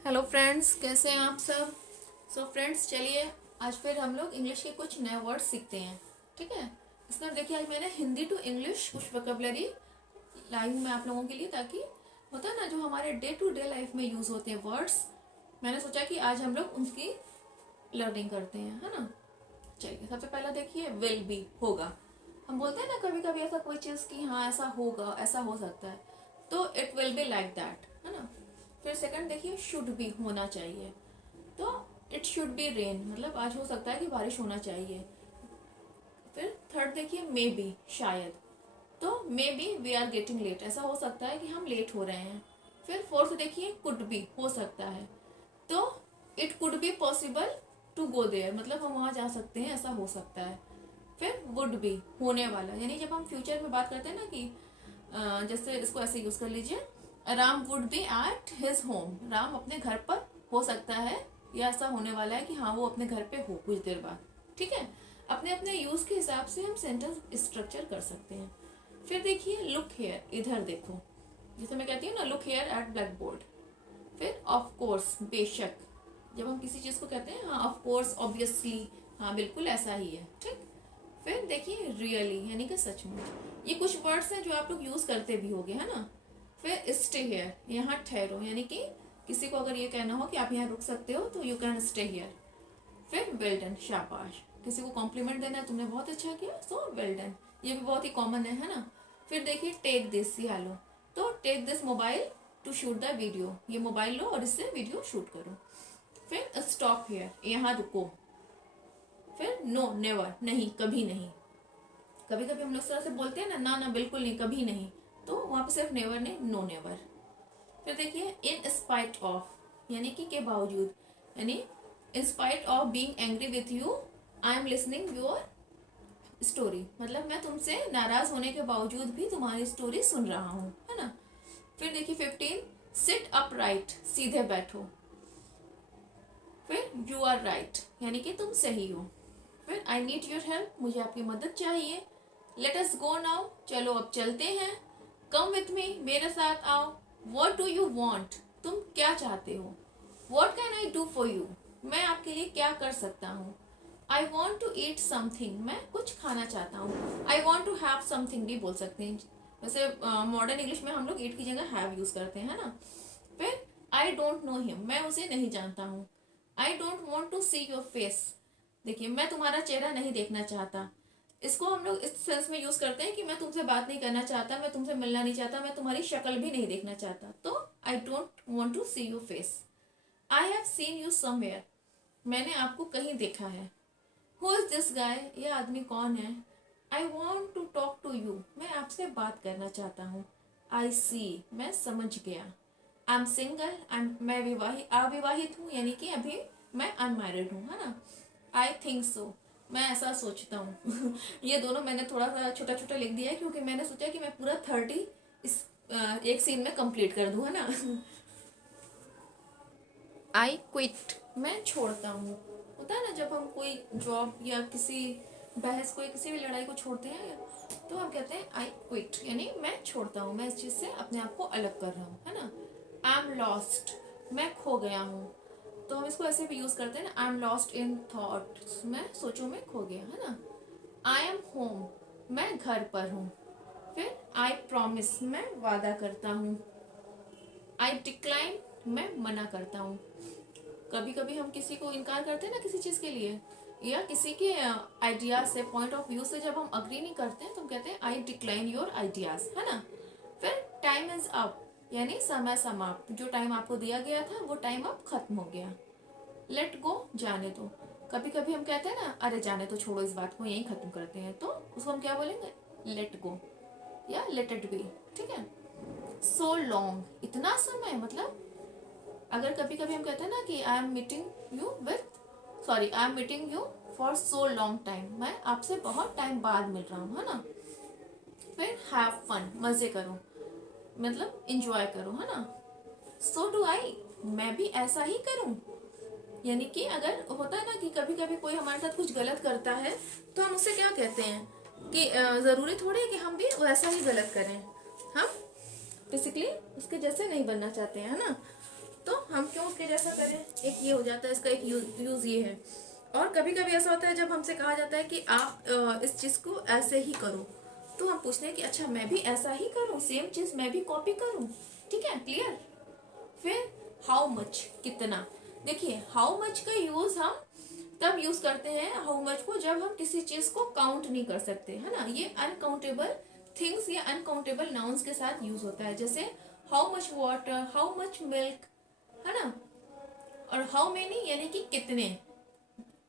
Hello friends, कैसे हैं आप सब। फ्रेंड्स, चलिए आज फिर हम लोग इंग्लिश के कुछ नए वर्ड्स सीखते हैं। ठीक है। इसमें देखिए, आज मैंने हिंदी टू इंग्लिश कुछ वोकैबुलरी लाई हूँ मैं आप लोगों के लिए, ताकि होता है ना जो हमारे डे टू डे लाइफ में यूज़ होते हैं वर्ड्स, मैंने सोचा कि आज हम लोग उनकी लर्निंग करते हैं, है ना। चलिए, सबसे पहला देखिए, विल बी, होगा। हम बोलते हैं ना कभी कभी ऐसा कोई चीज़ कि हाँ ऐसा होगा, ऐसा हो सकता है, तो it will be like that, है ना। फिर सेकंड देखिए, शुड बी, होना चाहिए, तो इट शुड बी रेन, मतलब आज हो सकता है कि बारिश होना चाहिए। फिर थर्ड देखिए, मे बी, शायद, तो maybe we are getting late, ऐसा हो सकता है कि हम लेट हो रहे हैं। फिर फोर्थ देखिए, कुड बी, हो सकता है, तो it could be possible to go there, मतलब हम वहाँ जा सकते हैं, ऐसा हो सकता है। फिर वुड बी, होने वाला, यानी जब हम फ्यूचर में बात करते हैं ना कि जैसे इसको ऐसे यूज कर लीजिए, Ram would be at his home, Ram अपने घर पर हो सकता है, या ऐसा होने वाला है कि हाँ वो अपने घर पे हो कुछ देर बाद। ठीक है। अपने अपने यूज के हिसाब से हम सेंटेंस स्ट्रक्चर कर सकते हैं। फिर देखिए, लुक हेयर, इधर देखो, जैसे मैं कहती हूँ ना, look here at blackboard. फिर ऑफ कोर्स, बेशक, जब हम किसी चीज को कहते हैं हाँ ऑफ कोर्स, ऑब्वियसली, हाँ बिल्कुल ऐसा ही है। ठीक। फिर देखिए, रियली, यानी कि सचमुच, ये कुछ वर्ड्स हैं जो आप लोग यूज करते भी होगे, है ना। फिर स्टे हियर, यहाँ ठहरो, यानी कि किसी को अगर ये कहना हो कि आप यहाँ रुक सकते हो, तो यू कैन स्टे हियर। फिर वेल डन, शाबाश, किसी को कॉम्प्लीमेंट देना है, तुमने बहुत अच्छा किया, सो वेल डन, ये भी बहुत ही कॉमन है ना। फिर देखिए, टेक दिस, या लो, तो take this mobile to shoot the video, ये मोबाइल लो और इससे वीडियो शूट करो। फिर स्टॉप हियर, यहाँ रुको। फिर नो, नेवर, नहीं, कभी नहीं। कभी कभी हम लोग इस तरह से बोलते हैं ना, ना ना बिल्कुल नहीं, कभी नहीं, तो वहां पे सिर्फ नेवर नहीं, नो नेवर। फिर देखिए, इन स्पाइट ऑफ, यानी कि के बावजूद, यानी in spite of being angry with you, I am listening your story, मतलब मैं तुमसे नाराज होने के बावजूद भी तुम्हारी स्टोरी सुन रहा हूँ, है ना। फिर देखिए 15, सिट अप राइट, सीधे बैठो। फिर यू आर राइट, यानी कि तुम सही हो। फिर आई नीड योर हेल्प, मुझे आपकी मदद चाहिए। लेट अस गो नाउ, चलो अब चलते हैं। कम विथ मी, मेरे साथ आओ। वॉट डू यू वॉन्ट, तुम क्या चाहते हो। What can I do for you, मैं आपके लिए क्या कर सकता हूँ। I want to eat something, मैं कुछ खाना चाहता हूँ। I want to have something भी बोल सकते हैं, वैसे मॉडर्न इंग्लिश में हम लोग ईट की जगह हैव यूज करते हैं ना। फिर आई डोंट नो हिम, मैं उसे नहीं जानता हूँ। I don't want to see your face, देखिए मैं तुम्हारा चेहरा नहीं देखना चाहता, इसको हम लोग इस सेंस में यूज करते हैं कि मैं तुमसे बात नहीं करना चाहता, मैं तुमसे मिलना नहीं चाहता, मैं तुम्हारी शक्ल भी नहीं देखना चाहता, तो I don't want to see your face. I have seen you somewhere, मैंने आपको कहीं देखा है। हु इज दिस गाय, ये आदमी कौन है। I want to talk to you, मैं आपसे बात करना चाहता हूँ। आई सी, मैं समझ गया। आई एम सिंगल, मैं अविवाहित हूँ, यानी कि अभी मैं अनमैरिड हूँ, है ना। आई थिंक सो, मैं ऐसा सोचता हूँ। ये दोनों मैंने थोड़ा सा छोटा छोटा लिख दिया है, क्योंकि मैंने सोचा कि मैं पूरा 30 इस एक सीन में कंप्लीट कर दूँ, है ना। आई क्विट, मैं छोड़ता हूँ, होता है ना जब हम कोई जॉब या किसी बहस, कोई किसी भी लड़ाई को छोड़ते हैं, तो हम कहते हैं आई क्विट, यानी मैं छोड़ता हूँ, मैं इस चीज़ से अपने आप को अलग कर रहा हूँ, है ना। आई एम लॉस्ट, मैं खो गया हूँ, तो हम इसको ऐसे भी यूज करते हैं ना, I am lost in thoughts, मैं सोचों में खो गया, है ना। आई एम होम, मैं घर पर हूँ। फिर आई प्रॉमिस, मैं वादा करता हूँ। आई डिक्लाइन, मैं मना करता हूँ। कभी कभी हम किसी को इनकार करते हैं ना किसी चीज के लिए, या किसी के आइडियाज से, पॉइंट ऑफ व्यू से जब हम अग्री नहीं करते हैं, तो हम कहते हैं आई डिक्लाइन योर आइडियाज, है ना। फिर टाइम इज अप, यानी समय समाप्त, जो टाइम आपको दिया गया था वो टाइम अब खत्म हो गया। लेट गो, जाने दो, कभी कभी हम कहते हैं ना, अरे जाने तो, छोड़ो इस बात को, यहीं खत्म करते हैं, तो उसको हम क्या बोलेंगे, लेट गो या लेट इट बी। ठीक है। सो लॉन्ग, इतना समय, मतलब अगर कभी कभी हम कहते हैं ना कि I am meeting you for so long time, मैं आपसे बहुत टाइम बाद मिल रहा हूँ, है ना। फिर हैव फन, मजे करो, मतलब इंजॉय करो, है ना। सो डू आई, मैं भी ऐसा ही करूं, यानी कि अगर होता है ना कि कभी कभी कोई हमारे साथ कुछ गलत करता है, तो हम उससे क्या कहते हैं कि जरूरी थोड़ी है कि हम भी वैसा ही गलत करें, हम बेसिकली उसके जैसे नहीं बनना चाहते हैं, है ना। तो हम क्यों इसके जैसा करें, एक ये हो जाता है, इसका एक यूज ये है। और कभी कभी ऐसा होता है जब हमसे कहा जाता है कि आप इस चीज को ऐसे ही करो, तो हम पूछते हैं कि अच्छा मैं भी ऐसा ही करूं, सेम चीज मैं भी कॉपी करूं। ठीक है, क्लियर। फिर हाउ मच, कितना। देखिए हाउ मच का यूज हम तब यूज करते हैं हाउ मच को जब हम किसी चीज को काउंट नहीं कर सकते, है ना। ये अनकाउंटेबल थिंग्स या अनकाउंटेबल नाउन्स के साथ यूज होता है, जैसे how much water, how much milk, है ना। और हाउ मेनी यानी कि कितने,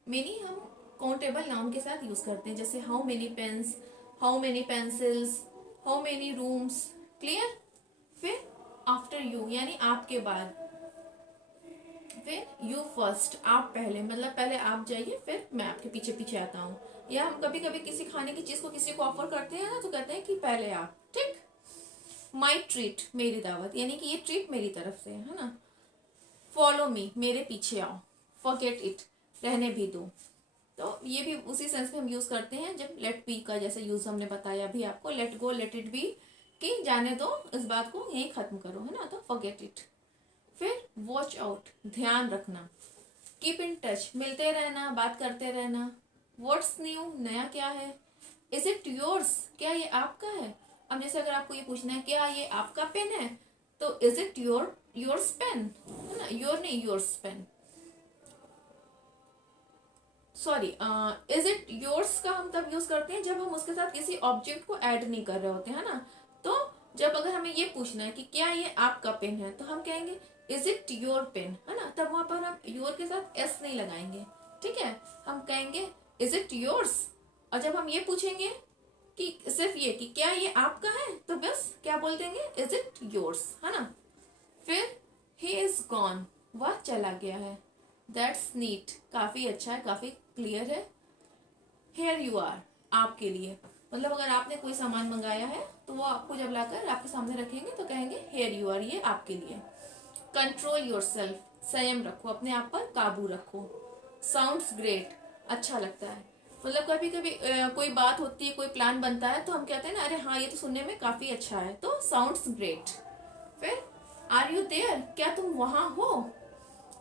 मेनी हम काउंटेबल नाउन के साथ यूज करते हैं, जैसे how many pens, how many pencils, how many rooms. Clear. फिर आफ्टर यू यानी आपके बाद। फिर यू फर्स्ट, आप पहले, मतलब पहले आप जाइए फिर मैं आपके पीछे पीछे आता हूँ। या हम कभी कभी किसी खाने की चीज को किसी को ऑफर करते हैं ना, तो कहते हैं कि पहले आप। ठीक। माई ट्रीट, मेरी दावत, यानी कि ये ट्रीट मेरी तरफ से है ना। फॉलो मी, मेरे पीछे आओ। फॉरगेट इट, रहने भी दो। तो ये भी उसी सेंस में हम यूज करते हैं जब लेट बी का जैसे यूज हमने बताया अभी आपको, let go, let it be, कि जाने दो, इस बात को यहीं खत्म करो, है ना। तो फॉरगेट इट। फिर वॉच आउट, ध्यान रखना। कीप इन टच, मिलते रहना, बात करते रहना। व्हाट्स न्यू, नया क्या है। इज इट योर्स, क्या ये आपका है। अब जैसे अगर आपको ये पूछना है क्या ये आपका पेन है, तो इज इट योर्स पेन, है ना। योर नहीं, yours pen, sorry. Is it yours का हम तब यूज करते हैं जब हम उसके साथ किसी ऑब्जेक्ट को ऐड नहीं कर रहे होते, है ना। तो जब अगर हमें ये पूछना है कि क्या ये आपका पेन है, तो हम कहेंगे इज इट योर पेन, है ना। तब वहां पर हम योर के साथ एस नहीं लगाएंगे, ठीक है। हम कहेंगे इज इट योर्स। और जब हम ये पूछेंगे कि सिर्फ ये कि क्या ये आपका है, तो बस क्या बोल देंगे, इज इट योर्स, है ना। फिर ही इज गॉन, वह चला गया है। दैट्स नीट, काफी अच्छा है, काफी क्लियर है। हेयर यू आर, आपके लिए, मतलब अगर आपने कोई सामान मंगाया है तो वो आपको जब लाकर आपके सामने रखेंगे तो कहेंगे हेयर यू आर, ये आपके लिए। कंट्रोल योर सेल्फ, संयम रखो, अपने आप पर काबू रखो। साउंड्स ग्रेट, अच्छा लगता है, मतलब कभी कभी कोई बात होती है, कोई प्लान बनता है, तो हम कहते हैं ना अरे हाँ ये तो सुनने में काफी अच्छा है, तो साउंड्स ग्रेट। फिर आर यू देयर, क्या तुम वहां हो।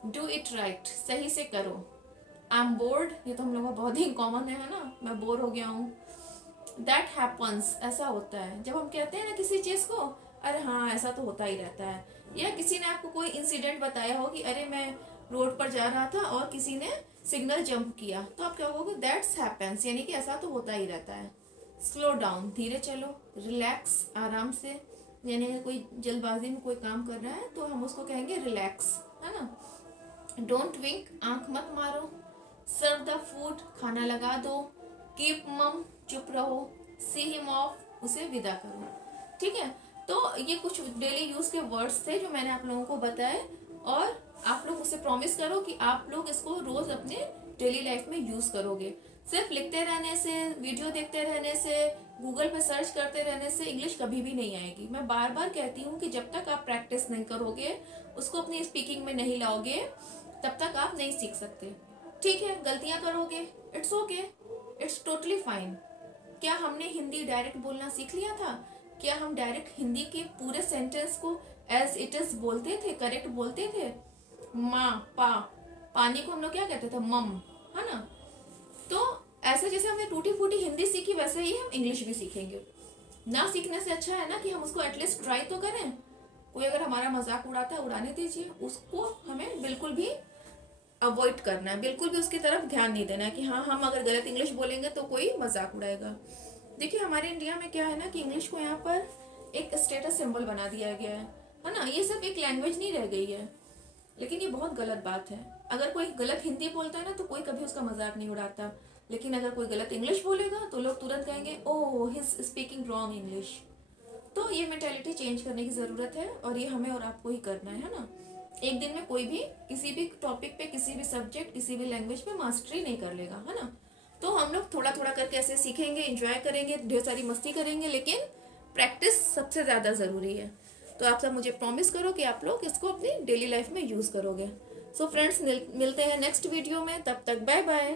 डू इट राइट, सही से करो। आई एम बोर्ड, ये तो हम लोगों का बहुत ही कॉमन है ना, मैं बोर हो गया हूँ। दैट हैपन्स, ऐसा होता है, जब हम कहते हैं ना किसी चीज को अरे हाँ ऐसा तो होता ही रहता है। या किसी ने आपको कोई इंसिडेंट बताया हो कि अरे मैं रोड पर जा रहा था और किसी ने सिग्नल जंप किया, तो आप क्या कहोगे, दैट्स हैपेंस, यानी कि ऐसा तो होता ही रहता है। स्लो डाउन, धीरे चलो। रिलैक्स, आराम से, यानी अगर कोई जल्दबाजी में कोई काम कर रहा है तो हम उसको कहेंगे रिलैक्स, है ना। डोंट विंक, आंख मत मारो। सर्व द फूड, खाना लगा दो। कीप मम, चुप रहो। सी हिम ऑफ, उसे विदा करो। ठीक है, तो ये कुछ डेली यूज के वर्ड्स थे जो मैंने आप लोगों को बताए, और आप लोग मुझसे प्रॉमिस करो कि आप लोग इसको रोज अपने डेली लाइफ में यूज करोगे। सिर्फ लिखते रहने से, वीडियो देखते रहने से, गूगल पे सर्च करते रहने से इंग्लिश कभी भी नहीं आएगी। मैं बार बार कहती हूँ कि जब तक आप प्रैक्टिस नहीं करोगे, उसको अपनी स्पीकिंग में नहीं लाओगे, तब तक आप नहीं सीख सकते। ठीक है, गलतियां करोगे, it's okay, it's totally fine. क्या हमने हिंदी डायरेक्ट बोलना सीख लिया था? क्या हम डायरेक्ट हिंदी के पूरे सेंटेंस को एज इट इज बोलते थे, करेक्ट बोलते थे? माँ, पानी को हम लोग क्या कहते थे, मम, है ना। तो ऐसे जैसे हमने टूटी फूटी हिंदी सीखी, वैसे ही हम इंग्लिश भी सीखेंगे। ना सीखने से अच्छा है ना कि हम उसको एटलीस्ट ट्राई तो करें। कोई अगर हमारा मजाक उड़ाता है, उड़ाने दीजिए, उसको हमें बिल्कुल भी अवॉइड करना है, बिल्कुल भी उसकी तरफ ध्यान नहीं देना है कि हाँ हम अगर गलत इंग्लिश बोलेंगे तो कोई मजाक उड़ाएगा। देखिए हमारे इंडिया में क्या है ना कि इंग्लिश को यहाँ पर एक स्टेटस सिंबल बना दिया गया है ना। ये सिर्फ एक लैंग्वेज नहीं रह गई है, लेकिन ये बहुत गलत बात है। अगर कोई गलत हिंदी बोलता है ना तो कोई कभी उसका मजाक नहीं उड़ाता, लेकिन अगर कोई गलत इंग्लिश बोलेगा तो लोग तुरंत कहेंगे oh he is speaking wrong English. तो ये मेंटालिटी चेंज करने की जरूरत है, और ये हमें और आपको ही करना है ना। एक दिन में कोई भी किसी भी टॉपिक पे, किसी भी सब्जेक्ट, किसी भी लैंग्वेज पे मास्टरी नहीं कर लेगा, है ना। तो हम लोग थोड़ा थोड़ा करके ऐसे सीखेंगे, एंजॉय करेंगे, ढेर सारी मस्ती करेंगे, लेकिन प्रैक्टिस सबसे ज़्यादा ज़रूरी है। तो आप सब मुझे प्रॉमिस करो कि आप लोग इसको अपनी डेली लाइफ में यूज़ करोगे। सो फ्रेंड्स, मिलते हैं नेक्स्ट वीडियो में, तब तक बाय बाय।